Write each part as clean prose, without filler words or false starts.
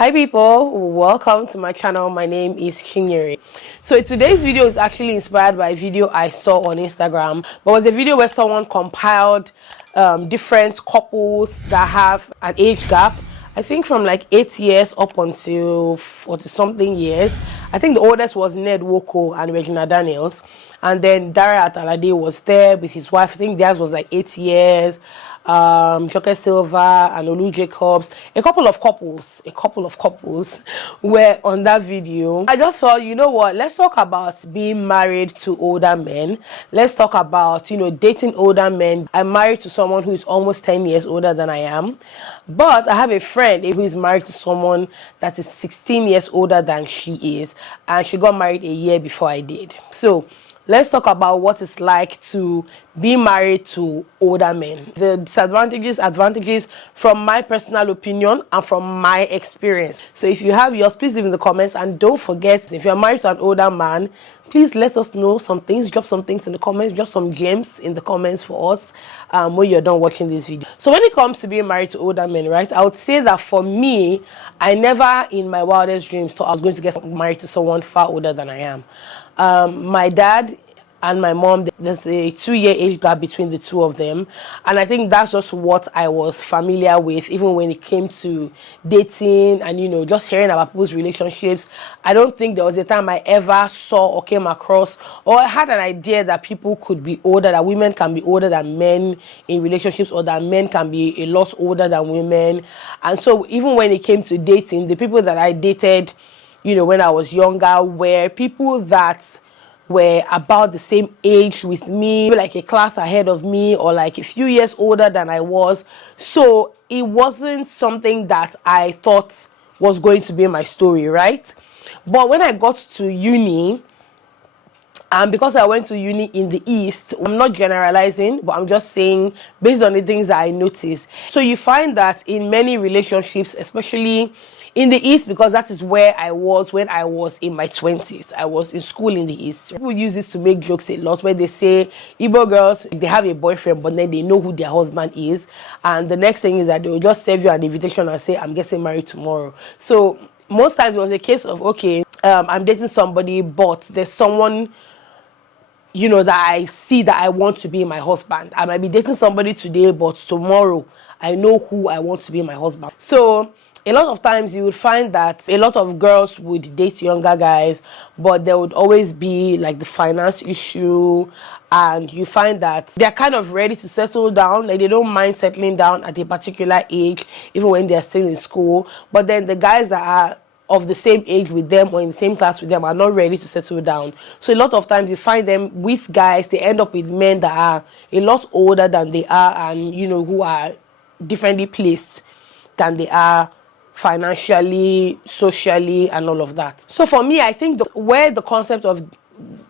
Hi people, welcome to my channel. My name is Chinyere. So today's video is actually inspired by a video I saw on Instagram, but it was a video where someone compiled different couples that have an age gap. I think from like 8 years up until 40 something years. I think the oldest was Ned Woko and Regina Daniels, and then Dara Atalade was there with his wife. I think theirs was like 8 years. Joker Silva and Olu Jacobs, a couple of couples were on that video. I just thought, you know what, let's talk about being married to older men. Let's talk about, dating older men. I'm married to someone who is almost 10 years older than I am, but I have a friend who is married to someone that is 16 years older than she is, and she got married a year before I did. So let's talk about what it's like to be married to older men. The disadvantages, advantages from my personal opinion and from my experience. So if you have yours, please leave in the comments. And don't forget, if you're married to an older man, please let us know some things. Drop some things in the comments. Drop some gems in the comments for us when you're done watching this video. So when it comes to being married to older men, right, I would say that for me, I never in my wildest dreams thought I was going to get married to someone far older than I am. My dad and my mom, there's a 2-year age gap between the two of them, and I think that's just what I was familiar with. Even when it came to dating and just hearing about people's relationships, I don't think there was a time I ever saw or came across or I had an idea that people could be older, that women can be older than men in relationships, or that men can be a lot older than women. And so even when it came to dating, the people that I dated when I was younger were people that were about the same age with me, like a class ahead of me or like a few years older than I was. So it wasn't something that I thought was going to be my story, right? But when I got to uni, and because I went to uni in the East, I'm not generalizing, but I'm just saying based on the things that I noticed. So you find that in many relationships, especially in the East, because that is where I was when I was in my 20s. I was in school in the East. People use this to make jokes a lot, where they say Igbo girls, they have a boyfriend, but then they know who their husband is. And the next thing is that they will just serve you an invitation and say, I'm getting married tomorrow. So most times it was a case of, okay, I'm dating somebody, but there's someone that I see that I want to be my husband. I might be dating somebody today, but tomorrow I know who I want to be my husband. So a lot of times you would find that a lot of girls would date younger guys, but there would always be like the finance issue, and you find that they're kind of ready to settle down. Like they don't mind settling down at a particular age, even when they're still in school. But then the guys that are of the same age with them or in the same class with them are not ready to settle down. So a lot of times you find them with guys, they end up with men that are a lot older than they are, and who are differently placed than they are financially, socially, and all of that. So for me, I think where the concept of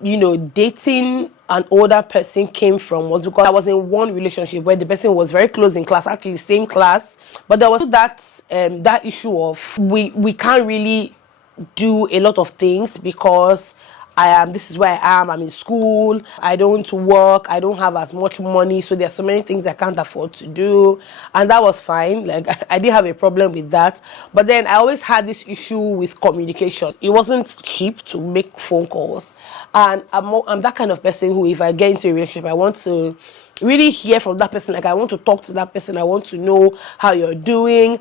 dating an older person came from was because I was in one relationship where the person was very close in class, actually same class, but there was that issue of we can't really do a lot of things because this is where I am, I'm in school, I don't work, I don't have as much money, so there's so many things I can't afford to do. And that was fine. Like I didn't have a problem with that. But then I always had this issue with communication. It wasn't cheap to make phone calls. And I'm that kind of person who, if I get into a relationship, I want to really hear from that person. Like I want to talk to that person. I want to know how you're doing.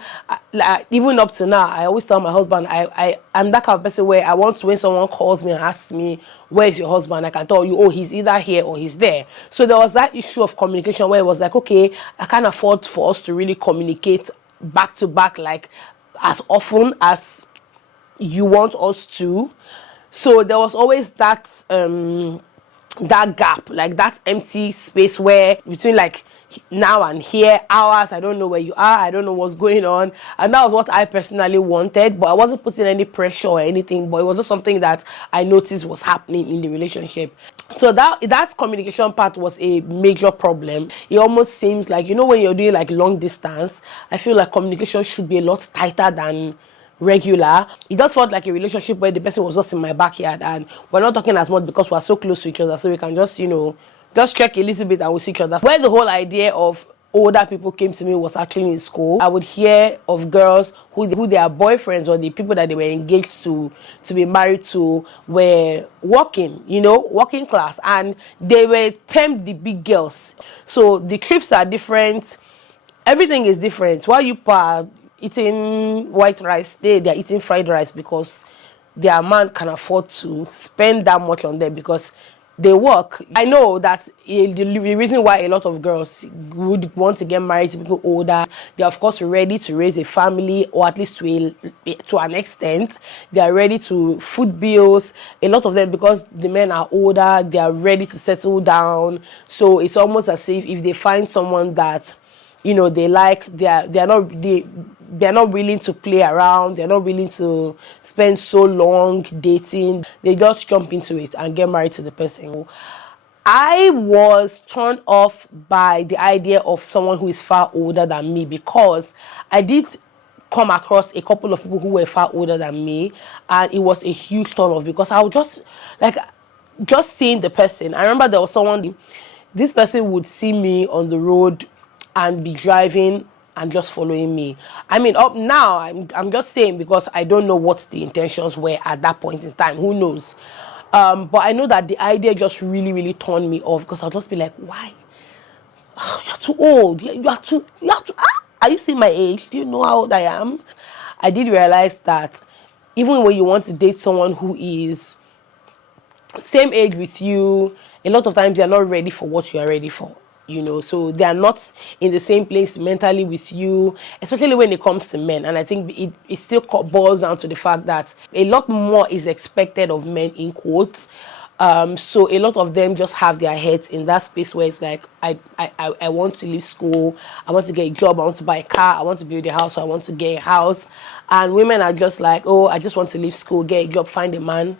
Even up to now, I always tell my husband, I'm that kind of person where I want to, when someone calls me and asks me, where's your husband? I can tell you, oh, he's either here or he's there. So there was that issue of communication where it was like, okay, I can't afford for us to really communicate back to back, like as often as you want us to. So there was always that gap, like that empty space where between like now and here, hours, I don't know where you are, I don't know what's going on. And that was what I personally wanted, but I wasn't putting any pressure or anything, but it was just something that I noticed was happening in the relationship. So that communication part was a major problem. It almost seems like, when you're doing like long distance, I feel like communication should be a lot tighter than regular. It just felt like a relationship where the person was just in my backyard, and we're not talking as much because we're so close to each other, so we can just just check a little bit and we see each other. Where the whole idea of older people came to me was actually in school. I would hear of girls who their boyfriends or the people that they were engaged to be married to were working, working class, and they were termed the big girls. So the trips are different, everything is different. While you are eating white rice, they're eating fried rice because their man can afford to spend that much on them because they work. I know that the reason why a lot of girls would want to get married to people older, they're of course ready to raise a family, or at least to an extent. They are ready to foot bills. A lot of them, because the men are older, they are ready to settle down. So it's almost as if they find someone that they like, they're not willing to play around, they're not willing to spend so long dating. They just jump into it and get married to the person. I was turned off by the idea of someone who is far older than me, because I did come across a couple of people who were far older than me, and it was a huge turn off because I was just seeing the person. I remember there was someone, this person would see me on the road and be driving and just following me. I mean, up now, I'm just saying because I don't know what the intentions were at that point in time. Who knows? But I know that the idea just really, really turned me off, because I'll just be like, why? Oh, you're too old. Are you seeing my age? Do you know how old I am? I did realize that even when you want to date someone who is same age with you, a lot of times they are not ready for what you are ready for. So they are not in the same place mentally with you, especially when it comes to men. And I think it still boils down to the fact that a lot more is expected of men, in quotes. So a lot of them just have their heads in that space where it's like, I want to leave school, I want to get a job, I want to buy a car, I want to build a house, so I want to get a house. And women are just like, oh, I just want to leave school, get a job, find a man,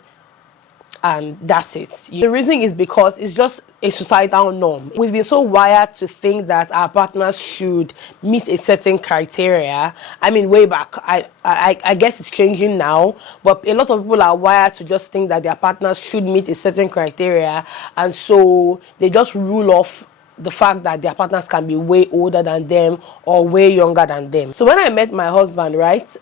and that's it. The reason is because it's just a societal norm. We've been so wired to think that our partners should meet a certain criteria. I mean, way back, I guess it's changing now, but a lot of people are wired to just think that their partners should meet a certain criteria, and so they just rule off the fact that their partners can be way older than them or way younger than them. So when I met my husband, right,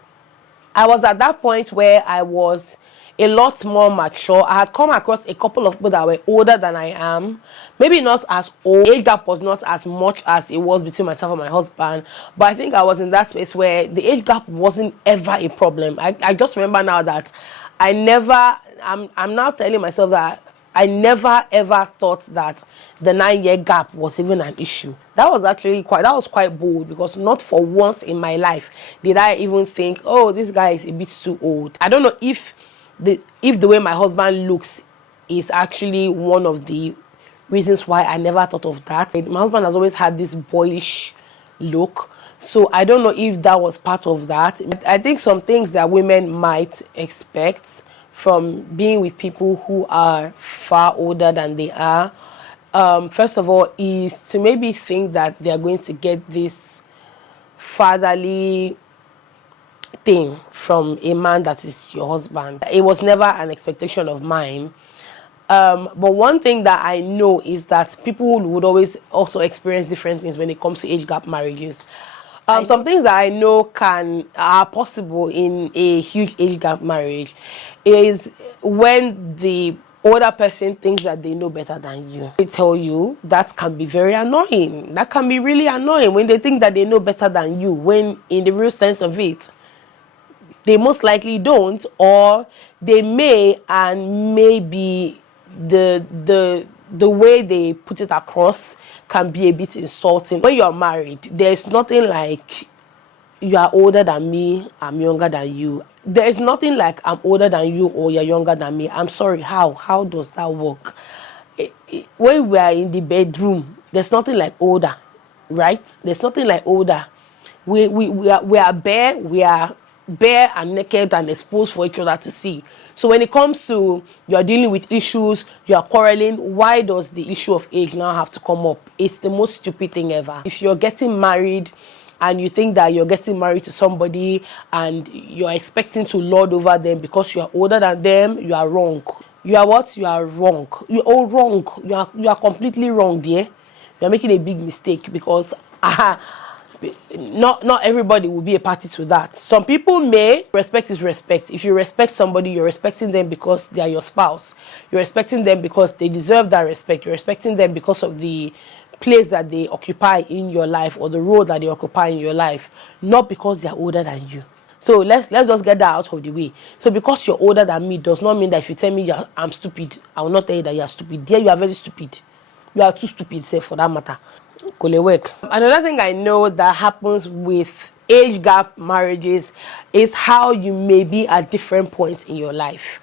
I was at that point where I was a lot more mature. I had come across a couple of people that were older than I am. Maybe not as old. Age gap was not as much as it was between myself and my husband. But I think I was in that space where the age gap wasn't ever a problem. I just remember now that I'm now telling myself that I never ever thought that the 9-year gap was even an issue. That was quite bold, because not for once in my life did I even think, oh, this guy is a bit too old. I don't know if the way my husband looks is actually one of the reasons why I never thought of that. My husband has always had this boyish look, so I don't know if that was part of that. I think some things that women might expect from being with people who are far older than they are, first of all, is to maybe think that they are going to get this fatherly thing from a man that is your husband. It was never an expectation of mine. But one thing that I know is that people would always also experience different things when it comes to age gap marriages. Some things that I know are possible in a huge age gap marriage is when the older person thinks that they know better than you. They tell you, that can be very annoying. That can be really annoying when they think that they know better than you, when in the real sense of it, they most likely don't, or they may, and maybe the way they put it across can be a bit insulting. When you're married, there's nothing like you are older than me, I'm younger than you. There's nothing like I'm older than you or you're younger than me. I'm sorry, how does that work? When we are in the bedroom, there's nothing like older, right? There's nothing like older. We are bare and naked and exposed for each other to see. So when it comes to you're dealing with issues, you're quarreling, why does the issue of age now have to come up? It's the most stupid thing ever. If you're getting married and you think that you're getting married to somebody and you're expecting to lord over them because you are older than them, you are wrong. You are what? You are wrong. You're all wrong. You are completely wrong, dear. You're making a big mistake, because Not everybody will be a party to that. Some people may. Respect is respect. If you respect somebody, you're respecting them because they are your spouse. You're respecting them because they deserve that respect. You're respecting them because of the place that they occupy in your life or the role that they occupy in your life, not because they are older than you. So let's just get that out of the way. So because you're older than me does not mean that if you tell me I'm stupid, I will not tell you that you're stupid. Dear, you are very stupid. You are too stupid, say, for that matter. Work. Another thing I know that happens with age gap marriages is how you may be at different points in your life,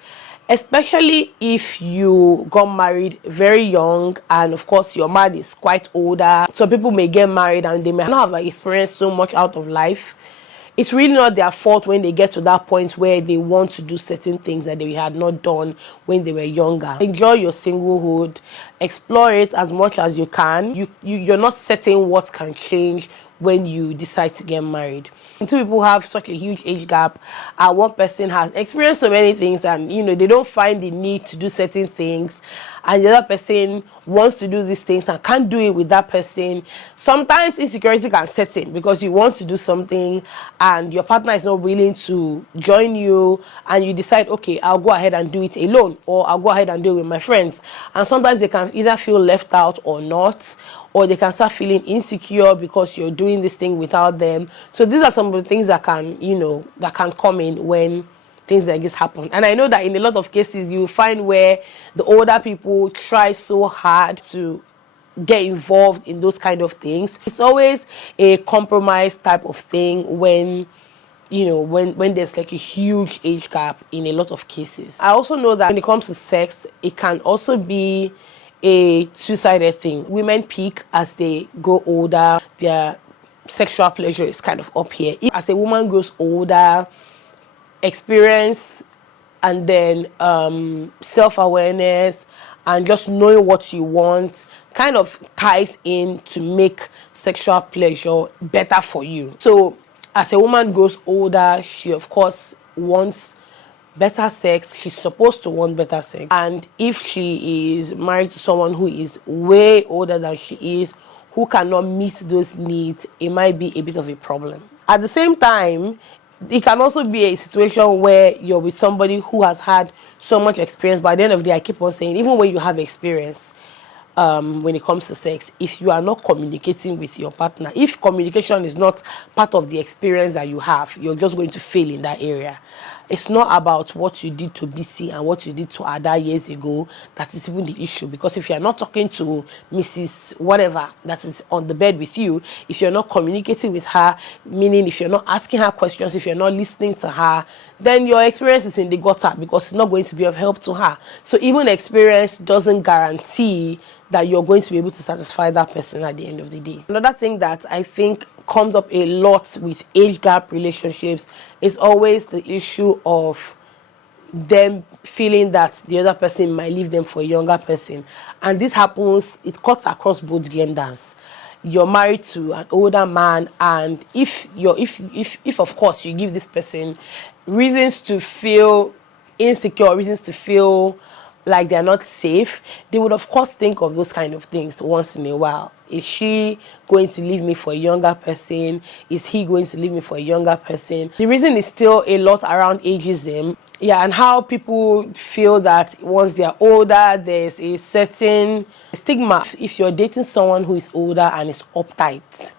especially if you got married very young and of course your man is quite older. So people may get married and they may not have experienced so much out of life. It's really not their fault when they get to that point where they want to do certain things that they had not done when they were younger. Enjoy your singlehood, explore it as much as you can. You're not certain what can change when you decide to get married. And two people have such a huge age gap, and one person has experienced so many things and they don't find the need to do certain things, and the other person wants to do these things and can't do it with that person. Sometimes insecurity can set in because you want to do something and your partner is not willing to join you, and you decide, okay, I'll go ahead and do it alone, or I'll go ahead and do it with my friends. And sometimes they can either feel left out or not, or they can start feeling insecure because you're doing this thing without them. So these are some of the things that can, that can come in when things like this happen. And I know that in a lot of cases you find where the older people try so hard to get involved in those kind of things. It's always a compromise type of thing when when there's like a huge age gap in a lot of cases. I also know that when it comes to sex, it can also be a two-sided thing. Women peak as they grow older. Their sexual pleasure is kind of up here. As a woman grows older, experience and then self-awareness and just knowing what you want kind of ties in to make sexual pleasure better for you. So as a woman grows older, she of course wants better sex. She's supposed to want better sex. And if she is married to someone who is way older than she is, who cannot meet those needs, it might be a bit of a problem. At the same time, it can also be a situation where you're with somebody who has had so much experience. By the end of the day, I keep on saying, even when you have experience, when it comes to sex, if you are not communicating with your partner, if communication is not part of the experience that you have, you're just going to fail in that area. It's not about what you did to BC and what you did to Ada years ago that is even the issue. Because if you're not talking to Mrs. whatever that is on the bed with you, if you're not communicating with her, meaning if you're not asking her questions, if you're not listening to her, then your experience is in the gutter because it's not going to be of help to her. So even experience doesn't guarantee that you're going to be able to satisfy that person at the end of the day. Another thing that I think comes up a lot with age gap relationships is always the issue of them feeling that the other person might leave them for a younger person. And this happens, it cuts across both genders. You're married to an older man, and if of course you give this person reasons to feel insecure, reasons to feel like they're not safe, they would of course think of those kind of things once in a while. Is she going to leave me for a younger person? Is he going to leave me for a younger person? The reason is still a lot around ageism. Yeah, and how people feel that once they're older, there's a certain stigma. If you're dating someone who is older and is uptight,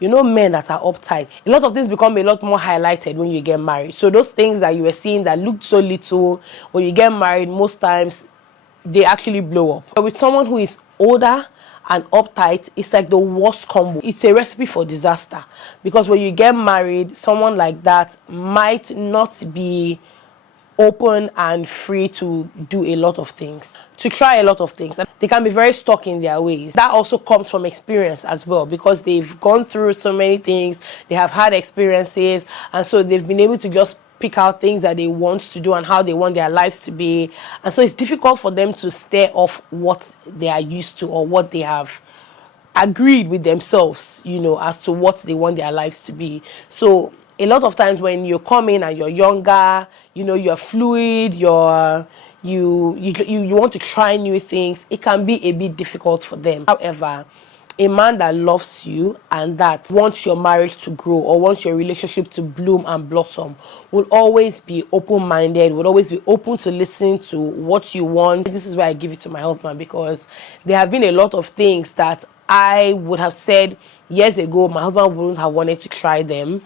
men that are uptight, a lot of things become a lot more highlighted when you get married. So those things that you were seeing that looked so little, when you get married, most times they actually blow up. But with someone who is older and uptight, it's like the worst combo. It's a recipe for disaster, because when you get married, someone like that might not be open and free to do a lot of things, to try a lot of things. And they can be very stuck in their ways. That also comes from experience as well, because they've gone through so many things, they have had experiences, and so they've been able to just pick out things that they want to do and how they want their lives to be. And so it's difficult for them to stay off what they are used to or what they have agreed with themselves, as to what they want their lives to be. So a lot of times when you come in and you're younger, you're fluid, you want to try new things, it can be a bit difficult for them. However, a man that loves you and that wants your marriage to grow or wants your relationship to bloom and blossom will always be open-minded, will always be open to listen to what you want. This is why I give it to my husband, because there have been a lot of things that I would have said years ago my husband wouldn't have wanted to try them,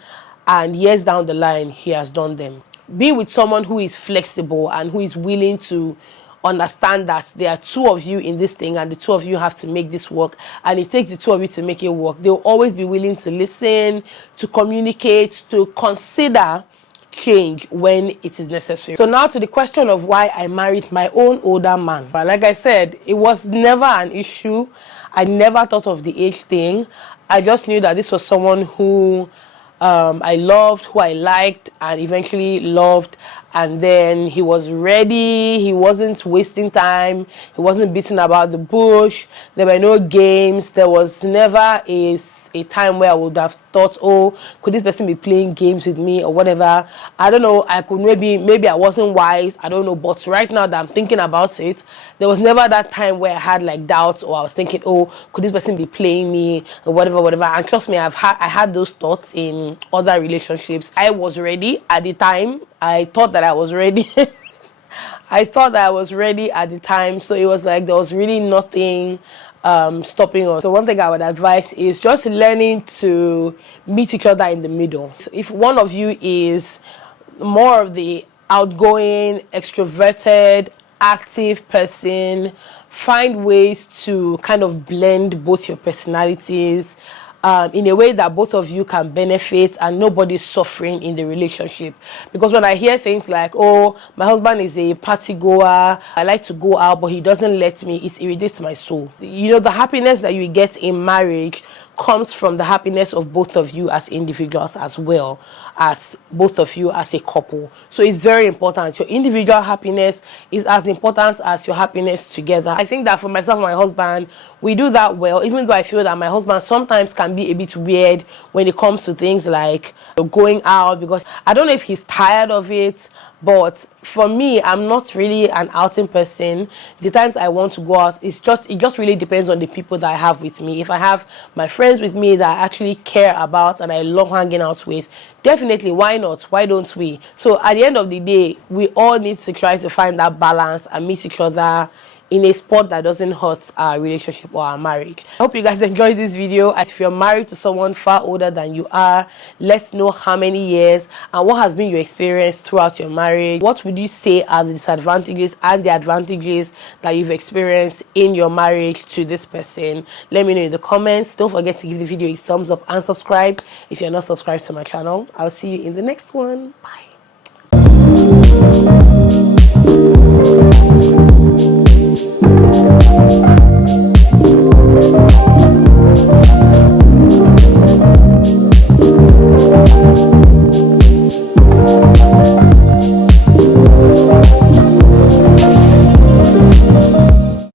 and years down the line he has done them. Be with someone who is flexible and who is willing to understand that there are two of you in this thing and the two of you have to make this work, and it takes the two of you to make it work. They'll always be willing to listen, to communicate, to consider change when it is necessary. So now to the question of why I married my own older man. But like I said, it was never an issue. I never thought of the age thing. I just knew that this was someone who I loved, who I liked, and eventually loved. And then he was ready. He wasn't wasting time. He wasn't beating about the bush. There were no games. There was never a time where I would have thought, oh, could this person be playing games with me or whatever. I don't know. I could maybe I wasn't wise. I don't know. But right now that I'm thinking about it, there was never that time where I had like doubts, or I was thinking, oh, could this person be playing me or whatever. And trust me, I had those thoughts in other relationships. I was ready at the time. I thought that I was ready. I thought that I was ready at the time. So it was like there was really nothing stopping us. So one thing I would advise is just learning to meet each other in the middle. If one of you is more of the outgoing, extroverted, active person, find ways to kind of blend both your personalities in a way that both of you can benefit and nobody's suffering in the relationship. Because when I hear things like, oh, my husband is a party goer, I like to go out but he doesn't let me, it irritates my soul. You know, the happiness that you get in marriage comes from the happiness of both of you as individuals, as well as both of you as a couple. So it's very important. Your individual happiness is as important as your happiness together. I think that for myself and my husband, we do that well, even though I feel that my husband sometimes can be a bit weird when it comes to things like going out, because I don't know if he's tired of it. But for me, I'm not really an outing person. The times I want to go out, it just really depends on the people that I have with me. If I have my friends with me that I actually care about and I love hanging out with, definitely, why not? Why don't we? So at the end of the day, we all need to try to find that balance and meet each other in a spot that doesn't hurt our relationship or our marriage. I hope you guys enjoyed this video. If you're married to someone far older than you are, let's know how many years and what has been your experience throughout your marriage. What would you say are the disadvantages and the advantages that you've experienced in your marriage to this person? Let me know in the comments. Don't forget to give the video a thumbs up and subscribe if you're not subscribed to my channel. I'll see you in the next one. Bye.